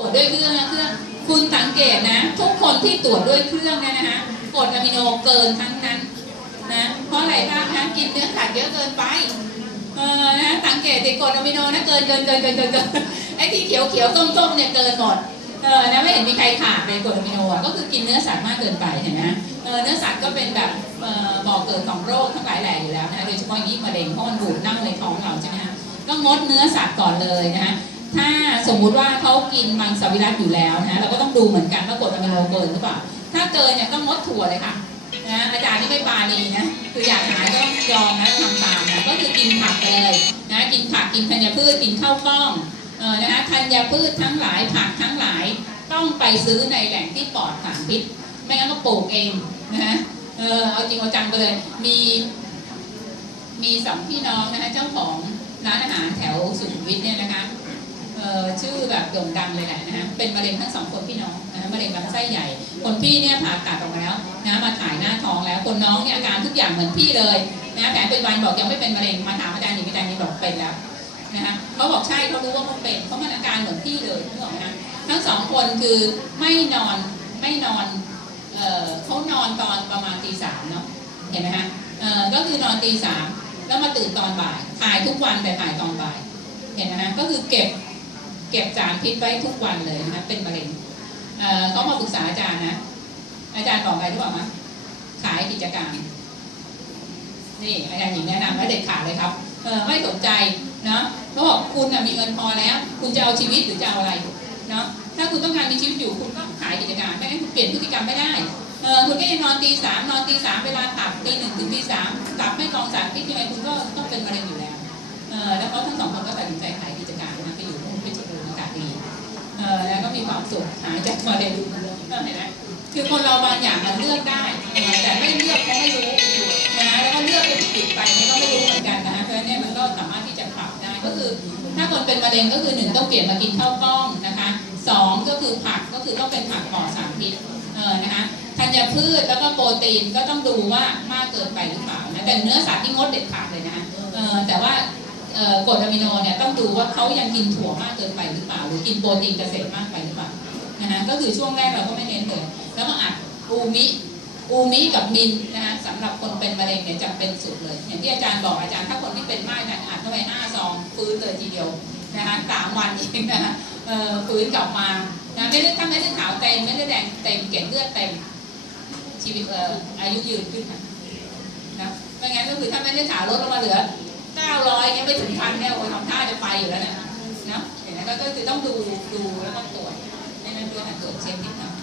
ตรวจด้วยเครื่องนะเครื่องคุณสังเกตนะ ทุกคนที่ตรวจด้วยเครื่องเนี่ยนะคะกรดอะมิโนเกินทั้งนั้นนะเพราะอะไรบ้างคะกินเนื้อสัตว์เยอะเกินไปเออนะสังเกตติกรดอะมิโนนะเกินเกินเกินเกินเกินเกินไอ้ที่เขียวเขียวส้มส้มเนี่ยเกินหมดเออนะไม่เห็นมีใครขาดในกรดอะมิโนอะก็คือกินเนื้อสัตว์มากเกินไปเห็นไหมเออเนื้อสัตว์ก็เป็นแบบเอ่อบ่อเกิดของโรคทั้งหลายแหล่อยู่แล้วนะโดยเฉพาะอย่างยิ่งมะเร็งเพราะมันดูดเน่าในท้องเราใช่ไหมคะก็งดเนื้อสัตว์ก่อนเลยนะคะถ้า สมมุติว่าเขากินมังสวิรัตอยู่แล้วนะเราก็ต้องดูเหมือนกันว่ากรดอะมิโนเกินหรือเปล่า ถ้าเกินเนี่ยก็งดถั่วเลยค่ะนะอาจารย์นี่ไม่ปาณีนะคืออยากหายก็ต้องยอมนะทำตามนะก็คือกินผักเลยนะกินผักกินธัญพืชกินข้าวกล้องเออนะคะธัญพืชทั้งหลายผักทั้งหลายต้องไปซื้อในแหล่งที่ปลอดสารพิษ ไม่งั้นก็ปลูกเองนะฮะเออเอาจริงเอาจังไปเลยมี มีสองพี่น้องนะคะเจ้าของร้านอาหารแถวสุขุมวิทเนี่ยนะคะ เอ่อชื่อแบบ โด่งดังเลยแหละนะฮะเป็นมะเร็งทั้งสองคนพี่น้องนะฮะมะเร็งลำไส้ใหญ่ คนพี่เนี่ยผ่าตัดออกมาแล้วนะมาถ่ายหน้าท้องแล้วคนน้องเนี่ยอาการทุกอย่างเหมือนพี่เลยนะแผลเป็นวันบอกยังไม่เป็นมะเร็งมาถามอาจารย์หญิงอาจารย์หญิงบอกเป็นแล้วนะคะเขาบอกใช่เขารู้ว่าเขาเป็นเพราะมันอาการเหมือนพี่เลยนึกออกไหมคะทั้งสองคนคือไม่นอนไม่นอนเออเขานอนตอนประมาณตีสามเนาะเห็นไหมฮะเออก็คือนอนตีสามแล้วมาตื่นตอนบ่ายถ่ายทุกวันแต่ถ่ายตอนบ่ายเห็นไหมฮะก็คือเก็บ เก็บสารพิษไว้ทุกวันเลยนะเป็นมะเร็งเขามาปรึกษาอาจารย์นะอาจารย์บอกอะไรรู้เปล่าไหมขายกิจการนี่อาจารย์หญิงแนะนำว่าเด็ดขาดเลยครับเออไม่สนใจเนาะเขาบอกคุณมีเงินพอแล้ว คุณจะเอาชีวิตหรือจะเอาอะไรเนาะถ้าคุณต้องการมีชีวิตอยู่คุณก็ขายกิจการไม่งั้นคุณเปลี่ยนพฤติกรรมไม่ได้เออคุณก็ยังนอนตีสามนอนตีสามเวลาตับตีหนึ่งถึงตีสามตับไม่กรองสารพิษยังไงคุณก็ต้องเป็นมะเร็งอยู่ สุขหายจากมะเร็งเออเห็นไหมคือคนเราบางอย่างมันเลือกได้ แต่ไม่เลือกเพราะไม่รู้นะแล้วก็เลือกเป็นผิดไปนี่ก็ไม่รู้เหมือนกันนะเพราะฉะนั้นเนี่มันก็สามารถที่จะปรับได้ก็คือ ถ้าคนเป็นมะเร็งก็คือหนึ่งต้องเปลี่ยนมากินข้าวกล้องนะคะสองก็คือผักก็คือต้องเป็นผักปลอดสารพิษเออนะคะธัญพืชแล้วก็โปรตีนก็ต้องดูว่ามากเกินไปหรือเปล่านะแต่เนื้อสัตว์ที่งดเด็ดขาดเลยนะเออแต่ว่ากรดอะมิโนเนี่ยต้องดูว่าเขายังกินถั่วมากเกินไปหรือเปล่า หรือกินโปรตีนเกษตรมากไปหรือเปล่า นะก็คือช่วงแรกเราก็ไม่เน้นเลยแล้วก็อัดอูมิอูมิกับมินนะคะสำหรับคนเป็นมะเร็งเนี่ยจำเป็นสุดเลย อย่างที่อาจารย์บอกอาจารย์ถ้าคนที่เป็นมากเนี่ยอัดเข้าไปห้าซองฟื้นเลยทีเดียวนะคะสามวันเองนะคะฟื้นกลับมานะไม่ได้ถ้าไม่ได้ขาวเต็มไม่ได้แดงเต็มเกล็ดเลือดเต็มชีวิตเอ่ออายุยืนขึ้นค่ะนะไม่งั้นก็คือถ้าไม่ได้ขาวลดลงมาเหลือ900เนี่ยไม่ถึงพันเนี่ยโอ้ทำท่าจะไปอยู่แล้วนะเนาะเห็นไหมก็ก็คือต้องดูดูแล้วก็ตรวจในนั้นด้วยนะตรวจ เช็คนิดหน่อย